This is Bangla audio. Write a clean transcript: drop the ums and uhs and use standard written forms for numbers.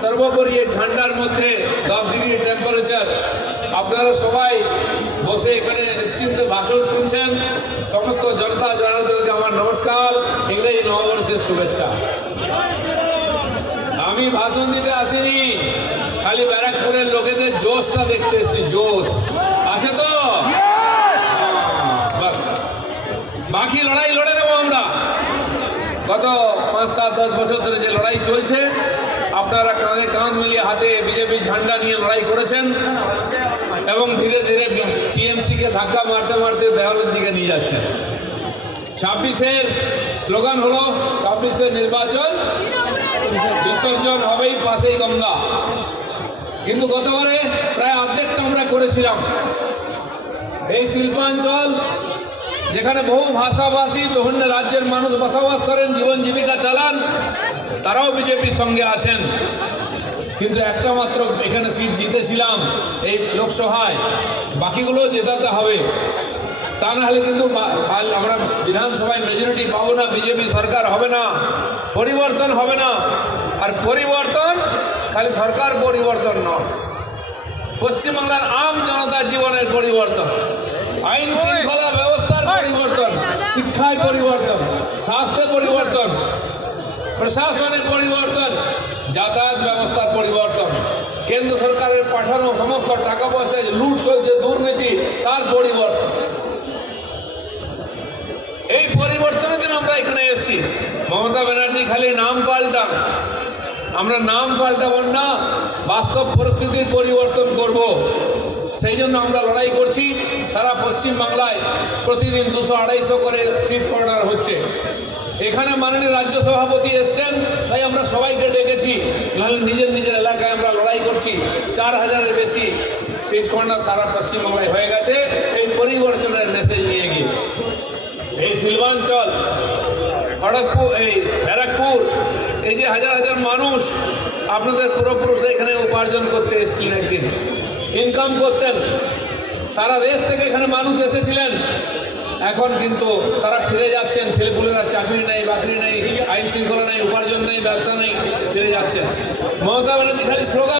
সর্বোপরি এই ঠান্ডার মধ্যে 10 ডিগ্রি টেম্পারেচার, আপনারা সবাই বসে এখানে নিশ্চিন্ত ভাষণ শুনছেন। সমস্ত জনতা জনার্দনকে আমার নমস্কার, ইংরেজি নববর্ষের শুভেচ্ছা। আমি ভাষণ দিতে আসিনি, খালি ব্যারাকপুরের লোকেদের জোশটা দেখতে এসেছি। জোশ আছে তো, বাস বাকি লড়াই লড়ে নেবো আমরা। গত 5, 7, 10 বছর ধরে যে লড়াই চলছে, আপনারা কাঁধে কাঁধ মিলিয়ে হাতে বিজেপি ঝান্ডা নিয়ে লড়াই করেছেন এবং ধীরে ধীরে টিএমসিকে ধাক্কা মারতে মারতে দেওয়ালের দিকে নিয়ে যাচ্ছেন। 26-এর স্লোগান হলো 26-এর নির্বাচন, বিসর্জন হবেই পাশেই গঙ্গা। কিন্তু গতবারে প্রায় অর্ধেকটা আমরা করেছিলাম। এই শিল্পাঞ্চল, যেখানে বহু ভাষাভাষী বিভিন্ন রাজ্যের মানুষ বসবাস করেন, জীবন জীবিকা চালান, তারাও বিজেপির সঙ্গে আছেন। কিন্তু একটা মাত্র এখানে সিট জিতেছিলাম এই লোকসভায়, বাকিগুলো জেতাতে হবে। তা না হলে কিন্তু আমরা বিধানসভায় মেজরিটি পাবো না, বিজেপি সরকার হবে না, পরিবর্তন হবে না। আর পরিবর্তন খালি সরকার পরিবর্তন নয়, পশ্চিমবাংলার আম জনতার জীবনের পরিবর্তন, আইন শৃঙ্খলা ব্যবস্থার পরিবর্তন, শিক্ষায় পরিবর্তন, স্বাস্থ্যে পরিবর্তন, প্রশাসনের পরিবর্তন, যাতায়াত ব্যবস্থার পরিবর্তন, কেন্দ্র সরকারের পাঠানো সমস্ত টাকা পয়সায় লুট চলছে, দুর্নীতি, তার পরিবর্তন। এই পরিবর্তনের জন্য আমরা এখানে এসেছি। মমতা ব্যানার্জি খালি নাম পাল্টান, আমরা নাম পাল্টাবো না, বাস্তব পরিস্থিতির পরিবর্তন করব। সেই জন্য আমরা লড়াই করছি। তারা পশ্চিমবাংলায় প্রতিদিন 200-250 করে সিট কর্নার হচ্ছে। এখানে মাননীয় রাজ্য সভাপতি এসছেন, তাই আমরা সবাইকে ডেকেছি। নাহলে নিজের নিজের এলাকায় আমরা লড়াই করছি। 4000-এর বেশি সিট কর্নার সারা পশ্চিমবাংলায় হয়ে গেছে এই পরিবর্তনের মেসেজ নিয়ে গিয়ে। এই শিল্পাঞ্চল, খড়গপুর, এই ব্যারাকপুর, এই যে হাজার হাজার মানুষ, আপনাদের পূর্বপুরুষরা এখানে উপার্জন করতে এসেছিলেন, একদিন ইনকাম করতেন, সারা দেশ থেকে এখানে মানুষ এসেছিলেন। এখন কিন্তু তারা ফিরে যাচ্ছেন, ছেলেপুলেরা চাকরি নেই, বাকরি নেই, আইন শৃঙ্খলা নেই, উপার্জন নেই, ব্যবসা নেই, ফিরে যাচ্ছেন। মমতা ব্যানার্জি খালি স্লোগান